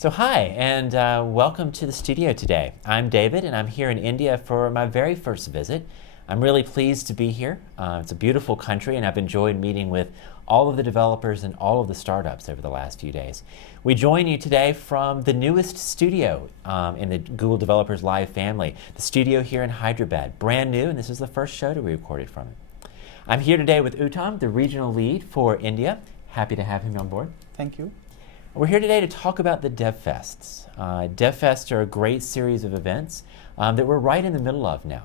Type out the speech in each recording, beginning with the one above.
So hi, and welcome to the studio today. I'm David, and I'm here in India for my very first visit. I'm really pleased to be here. It's a beautiful country, and I've enjoyed meeting with all of the developers and all of the startups over the last few days. We join you today from the newest studio in the Google Developers Live family, the studio here in Hyderabad. Brand new, and this is the first show to be recorded from it. I'm here today with Uttam, the regional lead for India. Happy to have him on board. Thank you. We're here today to talk about the DevFests. DevFests are a great series of events that we're right in the middle of now.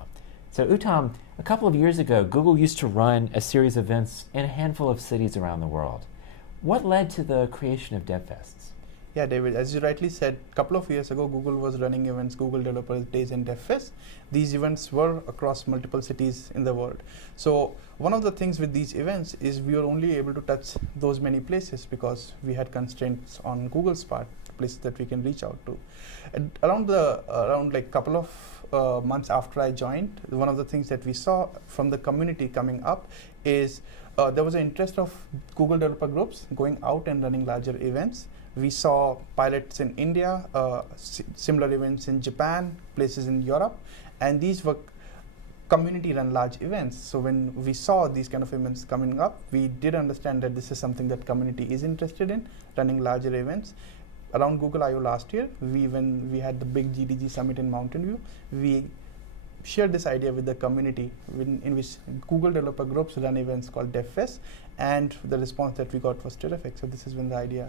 So Uttam, a couple of years ago, Google used to run a series of events in a handful of cities around the world. What led to the creation of DevFests? Yeah, David, as you rightly said, a couple of years ago, Google was running events, Google Developers Days and DevFest. These events were across multiple cities in the world. So one of the things with these events is we were only able to touch those many places because we had constraints on Google's part, places that we can reach out to. And around like couple of months after I joined, one of the things that we saw from the community coming up is there was an interest of Google developer groups going out and running larger events. We saw pilots in India, similar events in Japan, places in Europe, and these were community-run large events. So when we saw these kind of events coming up, we did understand that this is something that community is interested in, running larger events. Around Google I/O last year, when we had the big GDG summit in Mountain View, we shared this idea with the community in which Google developer groups run events called DevFest, and the response that we got was terrific. So this is when the idea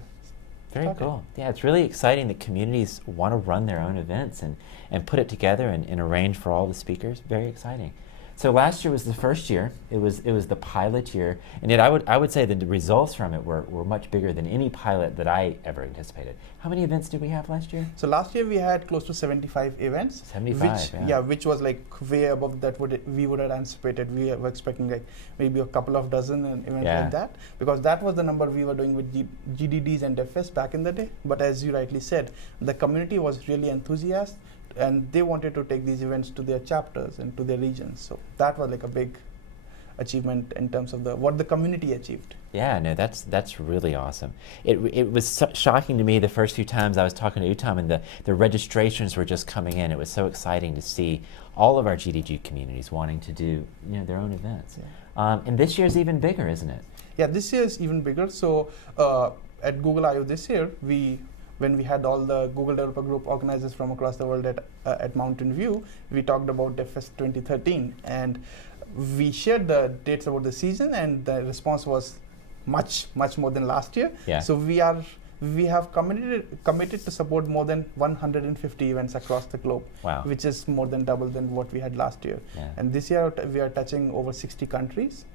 Very cool. Yeah, it's really exciting that communities want to run their own events and put it together and arrange for all the speakers. Very exciting. So last year was the first year. It was the pilot year, and yet I would say that the results from it were much bigger than any pilot that I ever anticipated. How many events did we have last year? So last year we had close to 75 events. 75, which was like way above that we would have anticipated. We were expecting like maybe a couple of dozen events like that, because that was the number we were doing with GDDs and DevFest back in the day. But as you rightly said, the community was really enthusiastic, and they wanted to take these events to their chapters and to their regions. So that was like a big achievement in terms of what the community achieved. Yeah, no, that's really awesome. It was shocking to me the first few times I was talking to Uttam, and the registrations were just coming in. It was so exciting to see all of our GDG communities wanting to do their own events. Yeah. And this year's even bigger, isn't it? Yeah, this year is even bigger. So at Google I/O this year, when we had all the Google Developer Group organizers from across the world at Mountain View, we talked about DevFest 2013, and we shared the dates about the season, and the response was much more than last year. Yeah. So we have committed to support more than 150 events across the globe. Wow. Which is more than double than what we had last year. Yeah. And this year we are touching over 60 countries,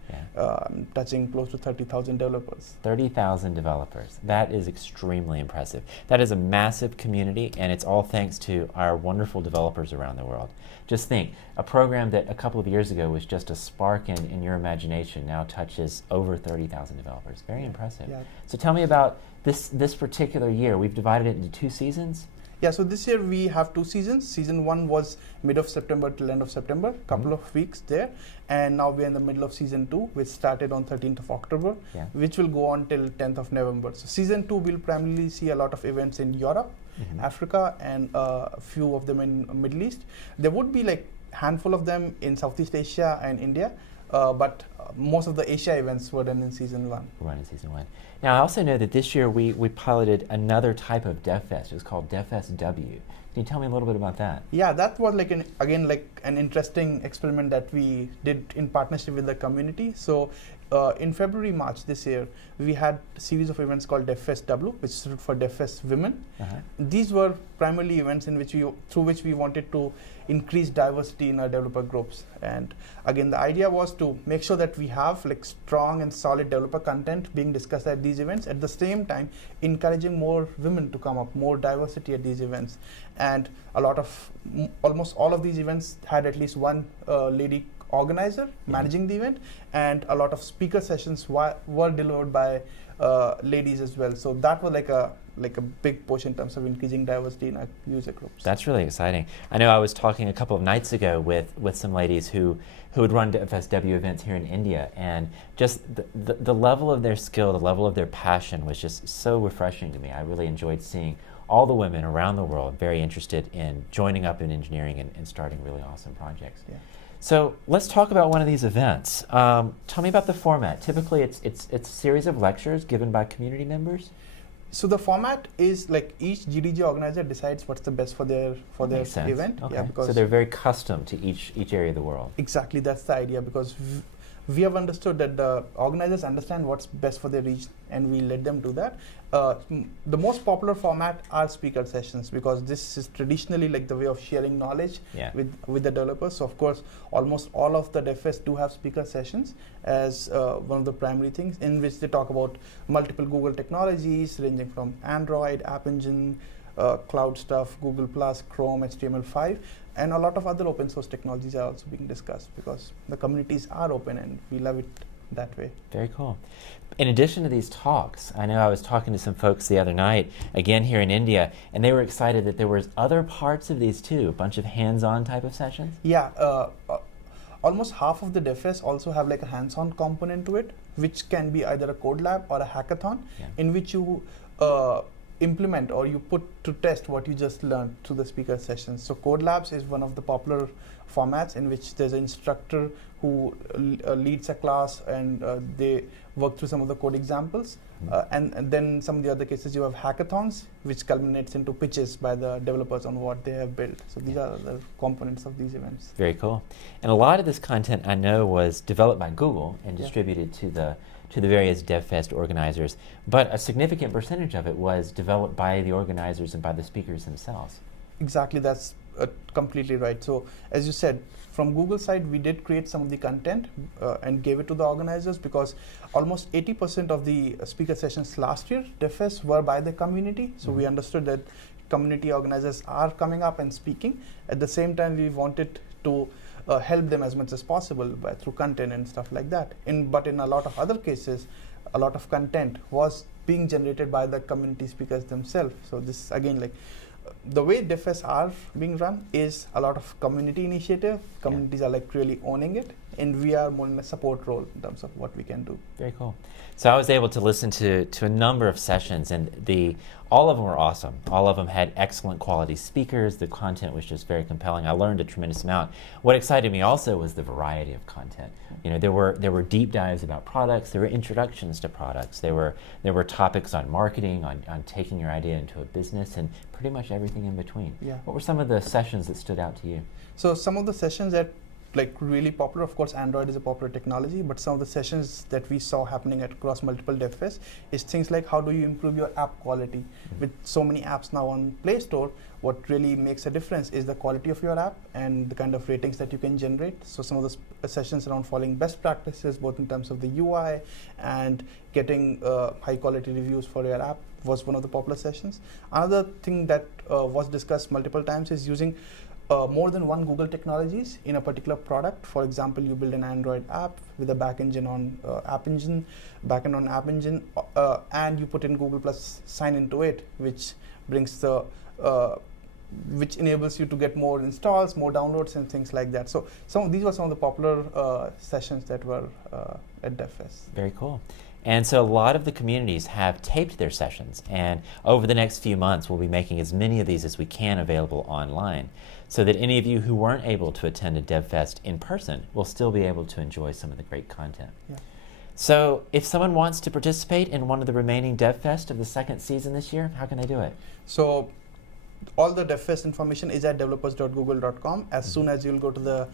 touching close to 30,000 developers. 30,000 developers. That is extremely impressive. That is a massive community, and it's all thanks to our wonderful developers around the world. Just think, a program that a couple of years ago was just a spark in your imagination now touches over 30,000 developers. Very impressive. Yeah. So tell me about this particular year. We've divided it into 2 seasons. Yeah, so this year we have 2 seasons. Season 1 was mid of September till end of September, couple of weeks there. And now we're in the middle of season 2, which started on 13th of October, which will go on till 10th of November. So season 2 will primarily see a lot of events in Europe, Africa, and a few of them in Middle East. There would be like handful of them in Southeast Asia and India, but most of the Asia events were done in season 1. Run in season 1. Now I also know that this year we piloted another type of DevFest. It was called DevFest W. Can you tell me a little bit about that? Yeah, that was like an interesting experiment that we did in partnership with the community. So in February, March this year, we had a series of events called DevFest W, which stood for DevFest Women. These were primarily events through which we wanted to increase diversity in our developer groups. And again, the idea was to make sure that we have like strong and solid developer content being discussed at these events, at the same time encouraging more women to come up, more diversity at these events. And almost all of these events had at least one lady organizer managing the event, and a lot of speaker sessions were delivered by ladies as well. So that was like a big push in terms of increasing diversity in our user groups. That's really exciting. I know I was talking a couple of nights ago with some ladies who would run FSW events here in India, and just the level of their skill, the level of their passion was just so refreshing to me. I really enjoyed seeing all the women around the world very interested in joining up in engineering and starting really awesome projects. Yeah. So let's talk about one of these events. Tell me about the format. Typically, it's a series of lectures given by community members. So the format is like each GDG organizer decides what's the best for their event. Okay. Yeah, because so they're very custom to each area of the world. Exactly, that's the idea, because we have understood that the organizers understand what's best for their region, and we let them do that. The most popular format are speaker sessions, because this is traditionally like the way of sharing knowledge with the developers. So of course, almost all of the DevFest do have speaker sessions as one of the primary things, in which they talk about multiple Google technologies ranging from Android, App Engine, cloud stuff, Google+, Chrome, HTML5, and a lot of other open source technologies are also being discussed, because the communities are open and we love it that way. Very cool. In addition to these talks, I know I was talking to some folks the other night, again here in India, and they were excited that there was other parts of these too, a bunch of hands-on type of sessions. Yeah, almost half of the DevFest also have like a hands-on component to it, which can be either a code lab or a hackathon, in which you implement or you put to test what you just learned through the speaker sessions. So code labs is one of the popular formats, in which there's an instructor who leads a class, and they work through some of the code examples. And then some of the other cases, you have hackathons, which culminates into pitches by the developers on what they have built. So these are the components of these events. Very cool. And a lot of this content I know was developed by Google and distributed to the various DevFest organizers, but a significant percentage of it was developed by the organizers and by the speakers themselves. Exactly, that's completely right. So as you said, from Google side, we did create some of the content and gave it to the organizers, because almost 80% of the speaker sessions last year, DevFest, were by the community. So we understood that community organizers are coming up and speaking. At the same time, we wanted to help them as much as possible through content and stuff like that. But in a lot of other cases, a lot of content was being generated by the community speakers themselves. So this again, like the way DevFests are being run is a lot of community initiative. Communities are like really owning it, and we are more in a support role in terms of what we can do. Very cool. So I was able to listen to a number of sessions, and all of them were awesome. All of them had excellent quality speakers. The content was just very compelling. I learned a tremendous amount. What excited me also was the variety of content. You know, there were deep dives about products. There were introductions to products. There were topics on marketing, on taking your idea into a business, and pretty much everything in between. Yeah. What were some of the sessions that stood out to you? So some of the sessions that like really popular, of course, Android is a popular technology, but some of the sessions that we saw happening across multiple DevFests is things like how do you improve your app quality. With so many apps now on Play Store, what really makes a difference is the quality of your app and the kind of ratings that you can generate. So some of the sessions around following best practices, both in terms of the UI and getting high quality reviews for your app, was one of the popular sessions. Another thing that was discussed multiple times is using more than one Google technologies in a particular product. For example, you build an Android app with a backend on App Engine, and you put in Google Plus sign into it, which brings which enables you to get more installs, more downloads, and things like that. So these were some of the popular sessions that were at DevFest. Very cool. And so a lot of the communities have taped their sessions, and over the next few months we'll be making as many of these as we can available online, so that any of you who weren't able to attend a DevFest in person will still be able to enjoy some of the great content. Yeah. So if someone wants to participate in one of the remaining DevFest of the second season this year, how can they do it? So all the DevFest information is at developers.google.com. As soon as you'll go to the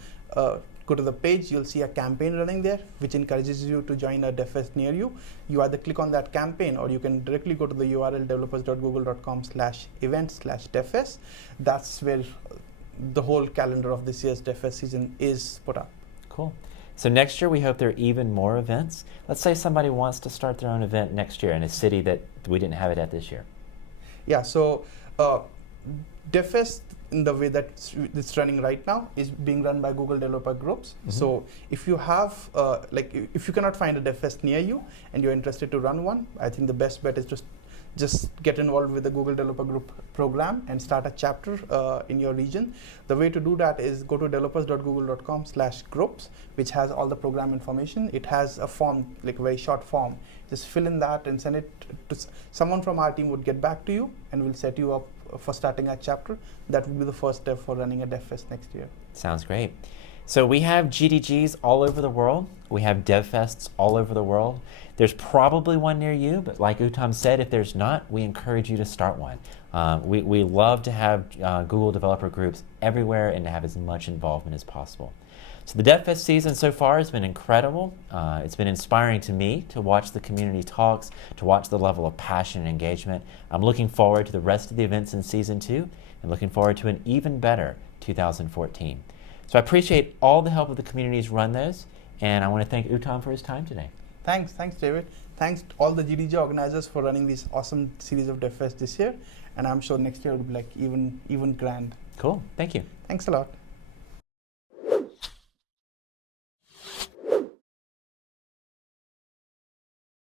page, you'll see a campaign running there, which encourages you to join a DevFest near you. You either click on that campaign, or you can directly go to the URL developers.google.com/event/DevFest. That's where the whole calendar of this year's DevFest season is put up. Cool. So next year we hope there are even more events. Let's say somebody wants to start their own event next year in a city that we didn't have it at this year. Yeah, so DevFest, in the way that it's running right now, is being run by Google developer groups. So if you have, if you cannot find a DevFest near you and you're interested to run one, I think the best bet is just just get involved with the Google Developer Group program and start a chapter in your region. The way to do that is go to developers.google.com/groups, which has all the program information. It has a form, like a very short form. Just fill in that and send it to someone from our team would get back to you and will set you up for starting a chapter. That would be the first step for running a DevFest next year. Sounds great. So we have GDGs all over the world. We have DevFests all over the world. There's probably one near you, but like Uttam said, if there's not, we encourage you to start one. We love to have Google developer groups everywhere and to have as much involvement as possible. So the DevFest season so far has been incredible. It's been inspiring to me to watch the community talks, to watch the level of passion and engagement. I'm looking forward to the rest of the events in Season 2 and looking forward to an even better 2014. So I appreciate all the help of the communities run those, and I want to thank Uttam for his time today. Thanks, David. Thanks to all the GDG organizers for running this awesome series of DevFest this year, and I'm sure next year will be like even grand. Cool, thank you. Thanks a lot.